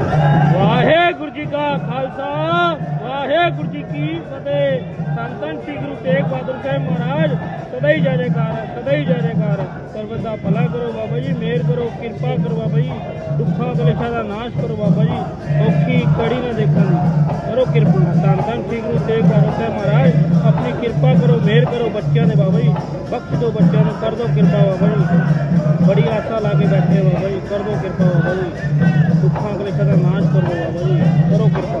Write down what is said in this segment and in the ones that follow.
ਵਾਹਿਗੁਰੂ ਜੀ ਕਾ ਖਾਲਸਾ, ਵਾਹਿਗੁਰੂ ਜੀ ਕੀ ਫਤਿਹ। ਸੰਤਨ ਸ੍ਰੀ ਗੁਰੂ ਤੇਗ ਬਹਾਦਰ ਸਾਹਿਬ ਮਹਾਰਾਜ, ਸਦਾ ਹੀ ਜੈਕਾਰ, ਸਦਾ ਹੀ ਜੈਕਾਰ। ਸਰਬਤ ਦਾ ਭਲਾ ਕਰੋ ਬਾਬਾ ਜੀ, ਮਿਹਰ ਕਰੋ, ਕਿਰਪਾ ਕਰੋ ਬਾਬਾ ਜੀ, ਦੁੱਖਾਂ ਕਲੇਸ਼ਾਂ ਦਾ ਨਾਸ਼ ਕਰੋ ਬਾਬਾ ਜੀ, ਔਖੀ ਕੜੀ ਨਾ ਦੇਖਣ। ਕਰੋ ਕਿਰਪਾ। ਸੰਤਨ ਸ੍ਰੀ ਗੁਰੂ ਤੇਗ ਬਹਾਦਰ ਸਾਹਿਬ ਮਹਾਰਾਜ, ਆਪਣੀ ਕਿਰਪਾ ਕਰੋ, ਮਿਹਰ ਕਰੋ ਬੱਚਿਆਂ ਦੇ ਬਾਬਾ ਜੀ, ਬਖਸ਼ ਦਿਓ ਬੱਚਿਆਂ ਨੂੰ, ਕਰ ਦਿਓ ਕਿਰਪਾ ਬਾਬਾ ਜੀ। बड़ी आशा ला के बैठे हो बाबा जी कर दो कृपा बाबा जी दुखा कलेशा का नाश करो बाबा जी, करो कृपा।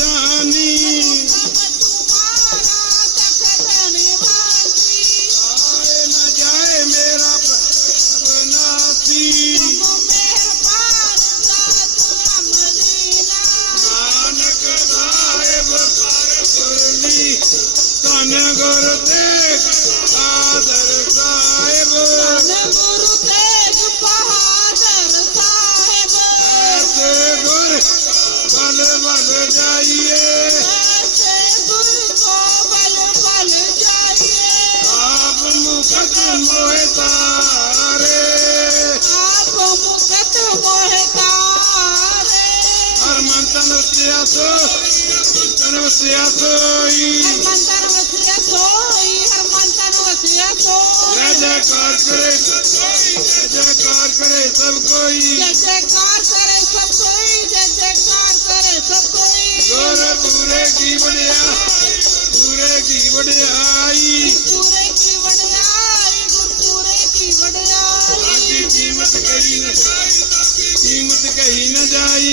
জানি manzana जयकार करे जयकार करे सब कोई जयकार करे सब कोई जयकार करे सब कोई गोर पूरे की बढ़िया पूरे की बढ़ियाई पूरे की बढ़ियाई पूरे की बढ़ियाई कीमत कहीं न कीमत कहीं न जाई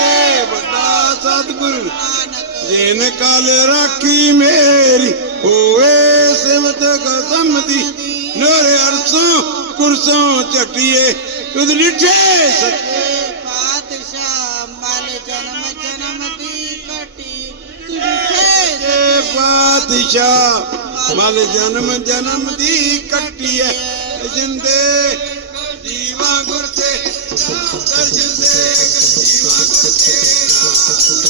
ਕੇ ਵੱਡਾ ਸਤਿਗੁਰ ਜਿਨ ਕਾਲ ਰਾਖੀ ਮੇਰੀ ਹੋਵੇ ਸਿਮਤ ਕਸਮ ਦੀ ਨੋਰ ਅਰਸੋਂ ਕੁਰਸੋਂ ਚਟਿਏ ਤੁਧ ਲਿਠੇ ਸੱਚੇ ਪਾਤਸ਼ਾਹ ਮਲ ਜਨਮ ਜਨਮ ਦੀ ਕਟੀ ਤੁਧ ਲਿਠੇ ਪਾਤਸ਼ਾਹ ਮਲ ਜਨਮ ਜਨਮ ਦੀ ਕਟਿਏ ਜਿੰਦੇ ਜੀਵਾ ਗੁਰ ਤੇ ਕਰ ਜੰਦੇ ਜੀਵਾ ਕੋ ਤੇਰਾ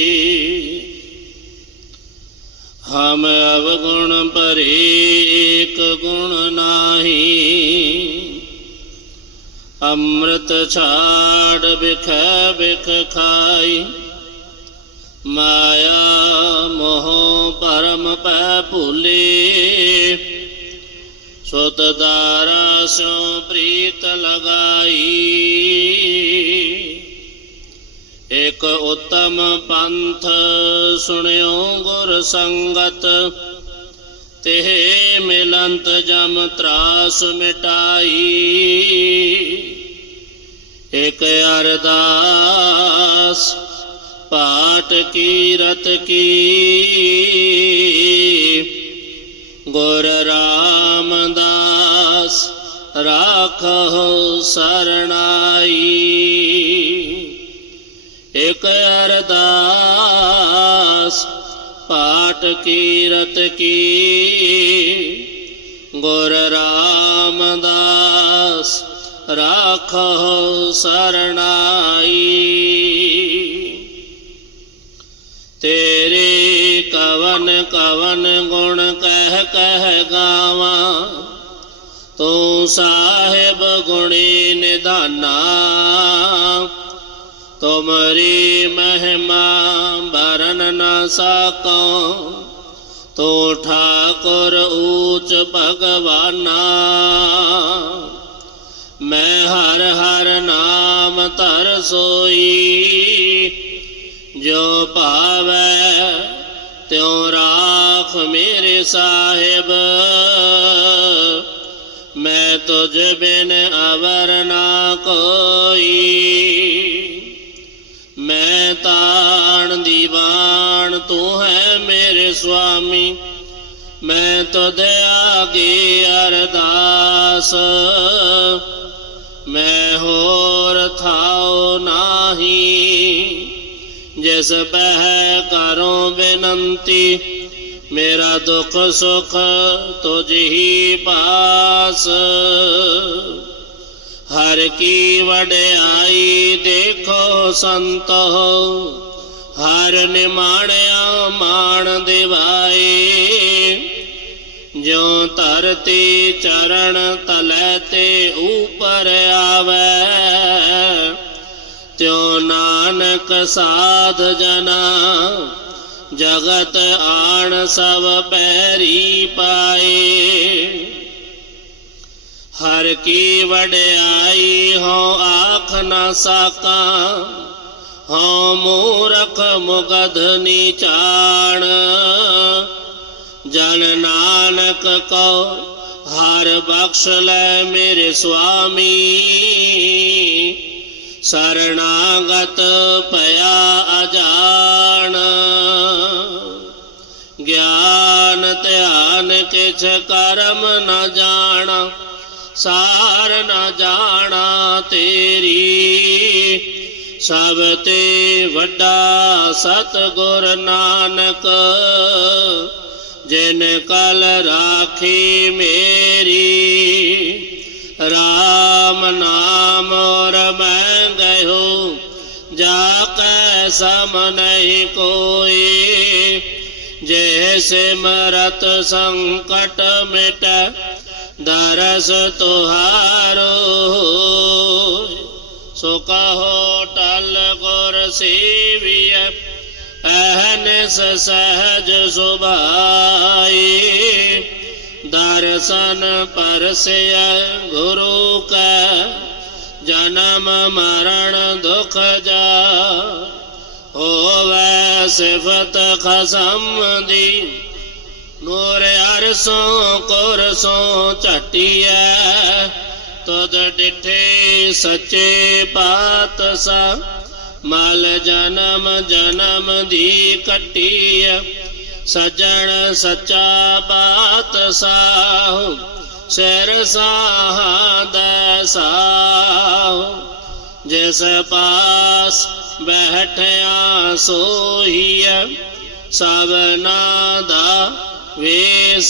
हम अवगुण पर एक गुण नाही। अमृत छाड़ बिख बिख खाई। माया मोह परम पुले सुत दारा सो प्रीत लगाई। एक उत्तम पंथ सुनियो गुर संगत। तेह मिलंत जम त्रास मिटाई। एक अरदास पाठ कीरत की। गुर रामदास राख हो शरणाई। पाठ कीरत की, गुर रामदास राख शरणाई। तेरे कवन कवन गुण कह कह गावा, तू साहेब गुणी निधाना ਤੁਮਰੀ ਮਹਿਮਾ ਬਰਨ ਨਾ ਸਕੋ। ਤੂੰ ਠਾਕੁਰ ਊਚ ਭਗਵਾਨਾ। ਮੈਂ ਹਰ ਹਰ ਨਾਮ ਧਰ ਸੋਈ। ਜੋ ਭਾਵੈ ਤਿਉ ਰਾਖ ਮੇਰੇ ਸਾਹਿਬ। ਮੈਂ ਤੁਝ ਬਿਨ ਅਵਰ ਨਾ ਕੋਈ। ਤੁਧ ਆਗੇ ਅਰਦਾਸ ਮੈਂ ਹੋਰ ਥਾਉ ਨਾਹੀ ਜਿਸ ਬਹਿ ਕਰੋ ਬੇਨੰਤੀ ਮੇਰਾ ਦੁੱਖ ਸੁਖ ਤੁਝ ਹੀ ਪਾਸ ਹਰ ਕੀ ਵਡਿਆਈ ਦੇਖੋ ਸੰਤੋ ਹਰ ਨਿਮਾਣਿਆ ਮਾਣ ਦਿਵਾਏ ਜੋ ਧਰਤੀ ਚਰਨ ਤਲੈ ਤੇ ਉਪਰ ਆਵੈ। ਤਿਉ ਨਾਨਕ ਸਾਧ ਜਨਾ, ਜਗਤ ਆਣ ਸਭ ਪੈਰੀ ਪਾਏ। ਹਰ ਕੀ ਵਡਿਆਈ ਹੋ ਆਖ ਨਾ ਸਾਕਾ ਹੋ ਮੂਰਖ ਮੁਗਧ ਨੀਚਾਣ जन नानक कौ हर बख्श लय मेरे स्वामी। शरणागत पया अजान। ज्ञान ध्यान किछ करम न जाना, सार न जाना तेरी। सब ते वड्डा सतगुर नानक जिन कल राखी मेरी, राम नाम और मैं गयो जा सम नहीं कोई। जैसे मरत संकट मिट, दरस तुहारो सुख कहो टल गुर सेविय ਅਹਨਿਸ ਸਹਜ ਸੁਭਾਈ। ਦਰਸ਼ਨ ਪਰਸਿਆ ਗੁਰੂ ਕੈ, ਜਨਮ ਮਰਨ ਦੁਖ ਜਾ। ਹੋਵੇ ਸਿਫਤ ਖਸਮ ਦੀ ਨੂਰ ਅਰਸੋਂ ਕੁਰਸੋਂ ਝਟੀਐ। ਤਦ ਡਿਠੇ ਸੱਚੇ ਪਾਤਸ਼ਾਹ मल जनम जनम दी कटिया। सजन सचा बात साहु, शर साहा साहु। जिस पास बैठया सोहिया सब नादा वे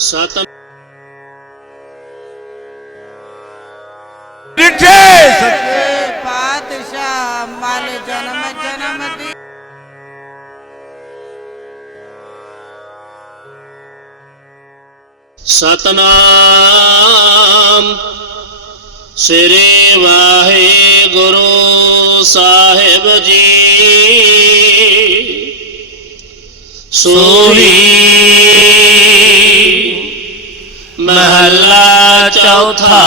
सतम सच्चे पातशाह मल जन्म जन्म सतनाम श्री वाहे गुरु साहेब जी सोही महला चौथा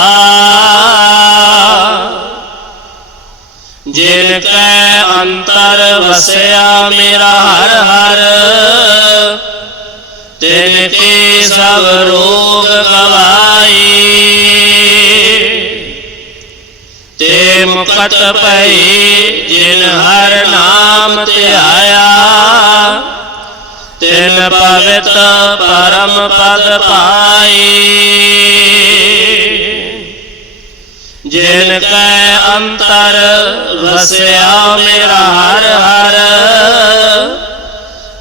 ਵਸਿਆ ਮੇਰਾ ਹਰ ਹਰ। ਤਿਨ ਕੇ ਸਭ ਰੋਗ ਗਵਾਈ। ਤੇ ਮੁਕਤ ਪਈ ਜਿਨ ਹਰ ਨਾਮ ਧਿਆਇਆ। ਤਿਨ ਪਵਿੱਤ ਪਰਮ ਪਦ ਪਾਈ। ਜਿਨ ਕੈ ਅੰਤਰ, ਵਸਿਆ ਮੇਰਾ ਹਰ ਹਰ।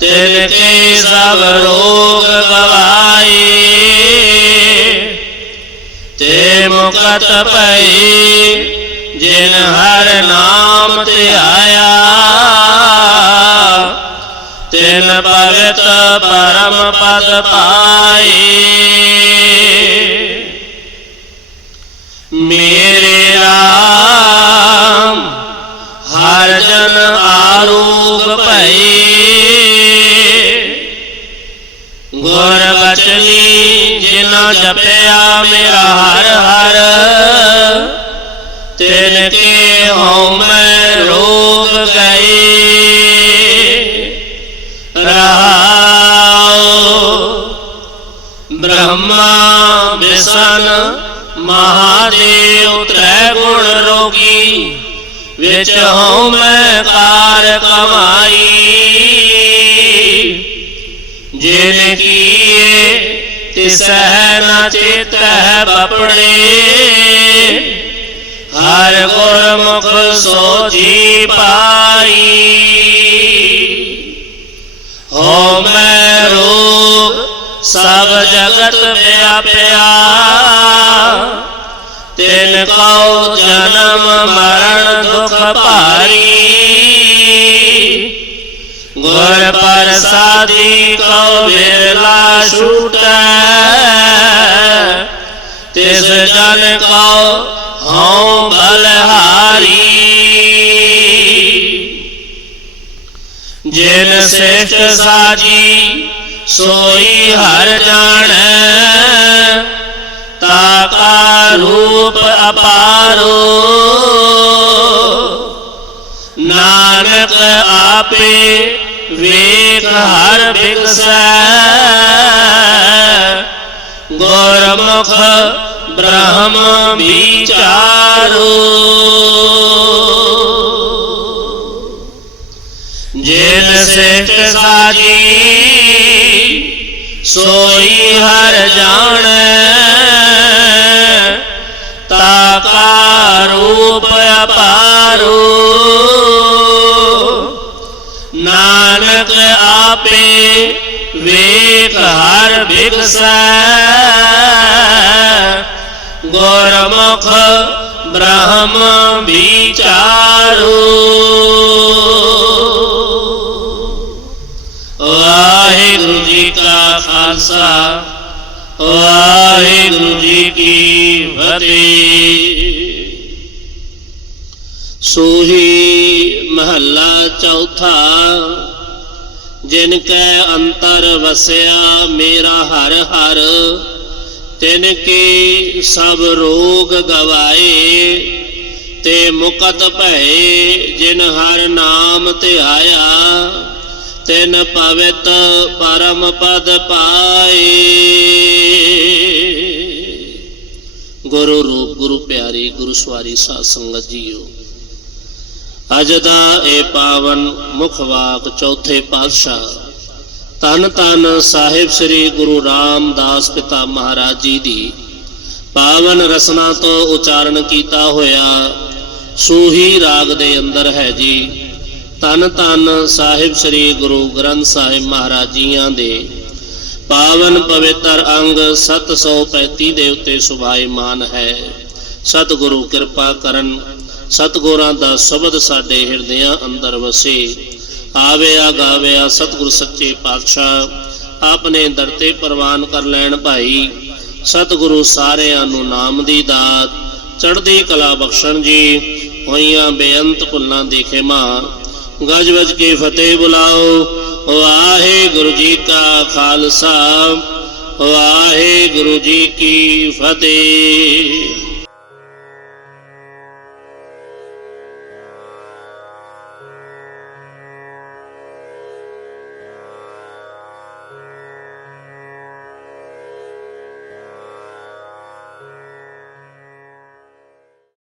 ਤਿਨ ਕੇ ਸਭ ਰੋਗ ਗਵਾਈ ਤੇ ਮੁਕਤ ਭਈ, ਜਿਨ ਹਰ ਨਾਮ ਧਿਆਇਆ। ਤਿਨ ਪਵਿੱਤ ਪਰਮ ਪਦ ਪਾਈ रोग भये गुर बचनी जिना जपया मेरा हर हर। तिनके हम रोग गए। रहा ब्रह्मा विष्णु महादेव त्रय गुण रोगी। ਵਿੱਚ ਹਉ ਮੈਂ ਕਾਰ ਕਮਾਈ। ਜਿਨ ਕੀਏ ਤਿਸਹਿ ਨ ਚੇਤਹਿ ਬਪੜੇ ਹਰ ਗੁਰਮੁਖ ਸੋਜੀ ਪਾਈ। ਹੋ ਮੈਂ ਰੋਗ ਸਭ ਜਗਤ ਵਿਆਪਿਆ। तिन तिनको जन्म, मरण, दुख पारी। गुर पर प्रसादी को बिरला छूट। तिस जन को हूँ बलहारी। जिन श्रेष्ठ साजी, सोई हर जाने सत्ता का रूप अपारो। नानक आपे वेद हर बिंस गौरमुख ब्रह्म विचारो। जेल से साजी, सोई हर जाने। रूप अपारो। नानक आपे वेख हर भिक्स गौरमुख ब्रह्म विचारो। वाहेगुरु जी का खालसा, वाहेगुरु जी की फतेह। ਸੋਹੀ ਮਹੱਲਾ ਚੌਥਾ, ਜਿਨ ਕੈ ਅੰਤਰ ਵਸਿਆ ਮੇਰਾ ਹਰ ਹਰ, ਤਿਨ ਕੀ ਸਭ ਰੋਗ ਗਵਾਏ, ਤੇ ਮੁਕਤ ਭਏ ਜਿਨ ਹਰ ਨਾਮ ਧਿਆਇਆ, ਤਿਨ ਪਵਿਤ ਪਰਮ ਪਦ ਪਾਏ। ਗੁਰੂ ਰੂਪ, ਗੁਰੂ ਪਿਆਰੀ, ਗੁਰੂ ਸਵਾਰੀ ਸਾਧ ਸੰਗਤ ਜੀਓ। ਅੱਜ ਦਾ ਇਹ ਪਾਵਨ ਮੁਖ ਵਾਕ ਚੌਥੇ ਪਾਤਸ਼ਾਹ। ਤਨ ਤਨ ਸਾਹਿਬ ਸ੍ਰੀ ਗੁਰੂ ਰਾਮਦਾਸ ਪਿਤਾ ਮਹਾਰਾਜ ਜੀ ਦੀ। ਪਾਵਨ ਰਸਨਾ ਤੋਂ ਉਚਾਰਨ ਕੀਤਾ ਹੋਇਆ ਸੂਹੀ ਰਾਗ ਦੇ ਅੰਦਰ ਹੈ ਜੀ। ਤਨ ਤਨ ਸਾਹਿਬ ਸ੍ਰੀ ਗੁਰੂ ਗ੍ਰੰਥ ਸਾਹਿਬ ਮਹਾਰਾਜ ਜੀਆਂ ਦੇ। ਪਾਵਨ ਪਵਿੱਤਰ ਅੰਗ 735 ਦੇ ਉੱਤੇ ਸੁਭਾਈਮਾਨ ਹੈ। ਸਤਿਗੁਰੂ ਕਿਰਪਾ ਕਰਨ ਸਤਿਗੁਰਾਂ ਦਾ ਸ਼ਬਦ ਸਾਡੇ ਹਿਰਦਿਆਂ ਅੰਦਰ ਵਸੇ। ਆਵਿਆ ਗਾਵਿਆ ਸਤਿਗੁਰ ਸੱਚੇ ਪਾਤਸ਼ਾਹ ਆਪਣੇ ਦਰ ਤੇ ਪ੍ਰਵਾਨ ਕਰ ਲੈਣ ਭਾਈ। ਸਤਿਗੁਰੂ ਸਾਰਿਆਂ ਨੂੰ ਨਾਮ ਦੀ ਦਾਤ, ਚੜ੍ਹਦੀ ਕਲਾ ਬਖਸ਼ਣ ਜੀ। ਹੋਈਆਂ ਬੇਅੰਤ ਭੁੱਲਾਂ ਦੀ ਖਿਮਾ, ਗਜ ਵਜ ਕੇ ਫਤਿਹ ਬੁਲਾਓ। ਵਾਹਿਗੁਰੂ ਜੀ ਕਾ ਖਾਲਸਾ, ਵਾਹਿਗੁਰੂ ਜੀ ਕੀ ਫਤਿਹ।